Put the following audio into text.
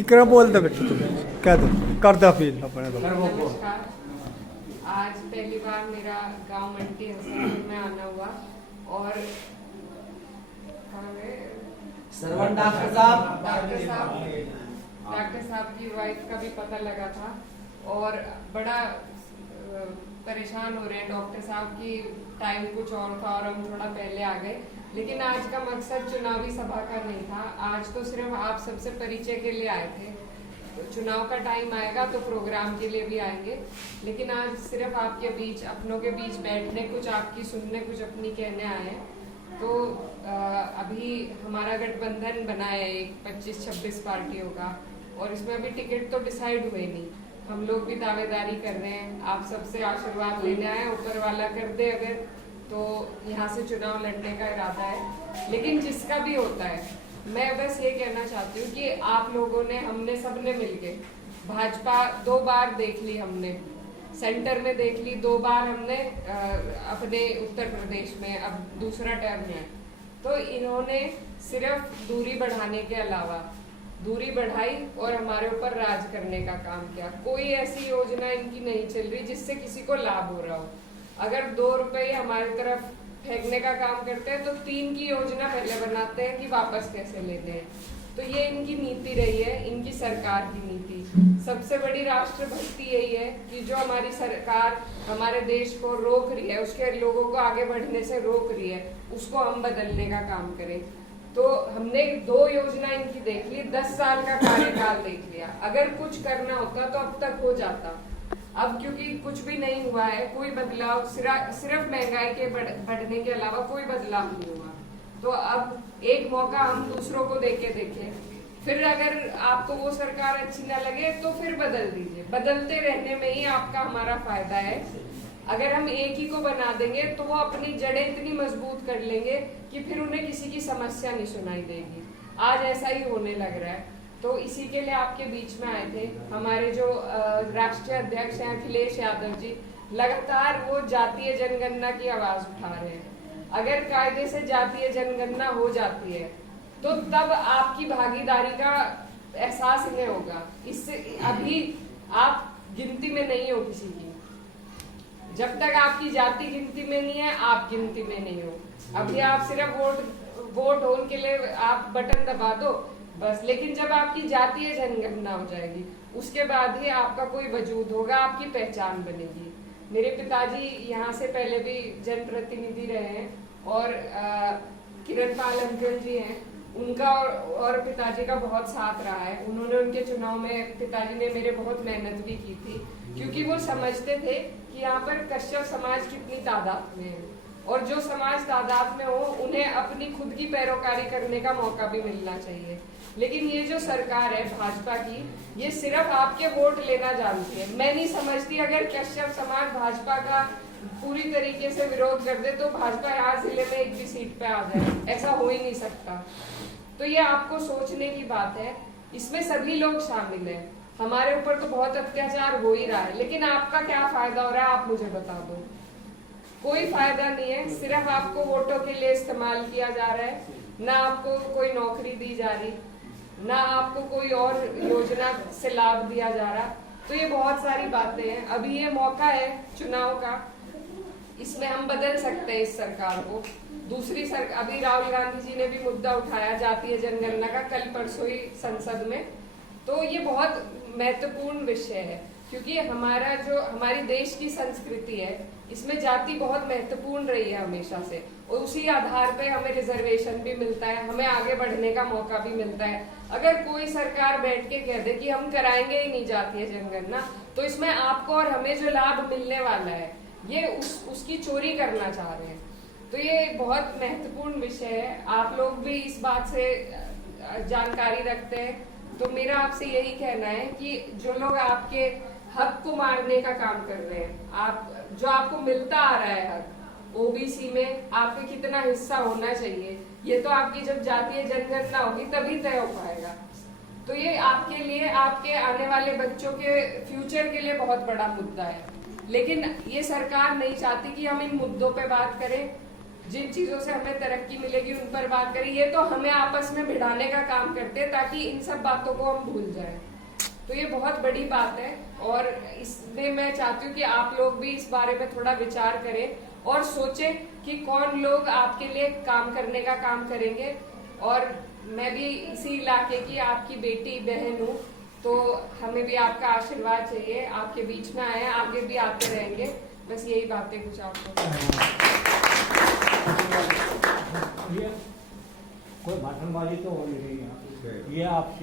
इकरा बोल दे बेटा, तुम कह दो, कर दो अपील अपने लोग। नमस्कार। आज पहली बार मेरा गांव मंटी हसनपुर में आना हुआ और डॉक्टर साहब की वाइफ का भी पता लगा था और बड़ा परेशान हो रहे हैं। डॉक्टर साहब की टाइम कुछ और था और हम थोड़ा पहले आ गए, लेकिन आज का मकसद चुनावी सभा का नहीं था। आज तो सिर्फ आप सबसे परिचय के लिए आए थे। तो चुनाव का टाइम आएगा तो प्रोग्राम के लिए भी आएंगे, लेकिन आज सिर्फ आपके बीच, अपनों के बीच बैठने, कुछ आपकी सुनने, कुछ अपनी कहने आए हैं। तो अभी हमारा गठबंधन बना है एक 25-26 पार्टियों का, और इसमें अभी टिकट तो डिसाइड हुए नहीं। हम लोग भी दावेदारी कर रहे हैं, आप सबसे आशीर्वाद लेने आए, ऊपर वाला कर दे अगर तो यहाँ से चुनाव लड़ने का इरादा है। लेकिन जिसका भी होता है, मैं बस ये कहना चाहती हूँ कि आप लोगों ने, हमने सबने मिलके भाजपा 2 बार देख ली, हमने सेंटर में देख ली 2 बार, हमने अपने उत्तर प्रदेश में, अब दूसरा टर्म है। तो इन्होंने सिर्फ दूरी बढ़ाने के अलावा दूरी बढ़ाई और हमारे ऊपर राज करने का काम किया। कोई ऐसी योजना इनकी नहीं चल रही जिससे किसी को लाभ हो रहा हो। अगर 2 रुपये हमारी तरफ फेंकने का काम करते हैं तो 3 की योजना पहले बनाते हैं कि वापस कैसे लेने हैं। तो ये इनकी नीति रही है, इनकी सरकार की नीति। सबसे बड़ी राष्ट्रभक्ति यही है कि जो हमारी सरकार हमारे देश को रोक रही है, उसके लोगों को आगे बढ़ने से रोक रही है, उसको हम बदलने का काम करें। तो हमने 2 योजना इनकी देख ली, 10 साल का कार्यकाल देख लिया। अगर कुछ करना होता तो अब तक हो जाता। अब क्योंकि कुछ भी नहीं हुआ है, कोई बदलाव, सिर्फ महंगाई के बढ़ने के अलावा कोई बदलाव नहीं हुआ। तो अब एक मौका हम दूसरों को देके देखें, फिर अगर आपको वो सरकार अच्छी ना लगे तो फिर बदल दीजिए। बदलते रहने में ही आपका हमारा फायदा है। अगर हम एक ही को बना देंगे तो वो अपनी जड़ें इतनी मजबूत कर लेंगे कि फिर उन्हें किसी की समस्या नहीं सुनाई देगी। आज ऐसा ही होने लग रहा है। तो इसी के लिए आपके बीच में आए थे। हमारे जो राष्ट्रीय अध्यक्ष हैं अखिलेश यादव जी, लगातार वो जातीय जनगणना की आवाज उठा रहे हैं। अगर कायदे से जातीय जनगणना हो जाती है तो तब आपकी भागीदारी का एहसास इन्हें होगा। इससे अभी आप गिनती में नहीं हो किसी की। जब तक आपकी जाति गिनती में नहीं है, आप गिनती में नहीं हो। अभी आप सिर्फ वोट होने के लिए आप बटन दबा दो बस। लेकिन जब आपकी जातीय जनगणना हो जाएगी, उसके बाद ही आपका कोई वजूद होगा, आपकी पहचान बनेगी। मेरे पिताजी यहाँ से पहले भी जनप्रतिनिधि रहे हैं और किरण पाल अंकल जी हैं, उनका और पिताजी का बहुत साथ रहा है। उन्होंने उनके चुनाव में, पिताजी ने मेरे बहुत मेहनत भी की थी, क्योंकि वो समझते थे कि यहाँ पर कश्यप समाज कितनी तादाद में है, और जो समाज तादाद में हो उन्हें अपनी खुद की पैरोकारी करने का मौका भी मिलना चाहिए। लेकिन ये जो सरकार है भाजपा की, ये सिर्फ आपके वोट लेना जानती है। मैं नहीं समझती अगर कश्यप समाज भाजपा का पूरी तरीके से विरोध कर दे तो भाजपा यहाँ जिले में एक भी सीट पे आ जाए, ऐसा हो ही नहीं सकता। तो ये आपको सोचने की बात है। इसमें सभी लोग शामिल हैं। हमारे ऊपर तो बहुत अत्याचार हो ही रहा है, लेकिन आपका क्या फायदा हो रहा है आप मुझे बता दो। कोई फायदा नहीं है। सिर्फ आपको वोटों के लिए इस्तेमाल किया जा रहा है, ना आपको कोई नौकरी दी जा रही, ना आपको कोई और योजना से लाभ दिया जा रहा। तो ये बहुत सारी बातें हैं। अभी ये मौका है चुनाव का, इसमें हम बदल सकते हैं इस सरकार को। दूसरी सरकार, अभी राहुल गांधी जी ने भी मुद्दा उठाया जातीय जनगणना का कल परसों ही संसद में। तो ये बहुत महत्वपूर्ण विषय है, क्योंकि हमारी देश की संस्कृति है, इसमें जाति बहुत महत्वपूर्ण रही है हमेशा से, और उसी आधार पे हमें रिजर्वेशन भी मिलता है, हमें आगे बढ़ने का मौका भी मिलता है। अगर कोई सरकार बैठ के कह दे कि हम कराएंगे ही नहीं जातीय जनगणना, तो इसमें आपको और हमें जो लाभ मिलने वाला है ये उसकी चोरी करना चाह रहे हैं। तो ये बहुत महत्वपूर्ण विषय है। आप लोग भी इस बात से जानकारी रखते हैं। तो मेरा आपसे यही कहना है कि जो लोग आपके हक को मारने का काम कर रहे हैं, जो आपको मिलता आ रहा है हक, ओबीसी में आपका कितना हिस्सा होना चाहिए, ये तो आपकी जब जातीय जनगणना होगी तभी तय हो पाएगा। तो ये आपके लिए, आपके आने वाले बच्चों के फ्यूचर के लिए बहुत बड़ा मुद्दा है। लेकिन ये सरकार नहीं चाहती कि हम इन मुद्दों पे बात करें। जिन चीजों से हमें तरक्की मिलेगी उन पर बात करें। ये तो हमें आपस में भिड़ाने का काम करते हैं ताकि इन सब बातों को हम भूल जाएं। तो ये बहुत बड़ी बात है और इसलिए मैं चाहती हूँ कि आप लोग भी इस बारे में थोड़ा विचार करें और सोचें कि कौन लोग आपके लिए काम करने का काम करेंगे। और मैं भी इसी इलाके की आपकी बेटी बहन हूँ, तो हमें भी आपका आशीर्वाद चाहिए। आपके बीच में आए, आगे भी आते रहेंगे। बस यही बातें कुछ आपको। ये कोई भाषणबाजी तो हो नहीं रही है, ये आप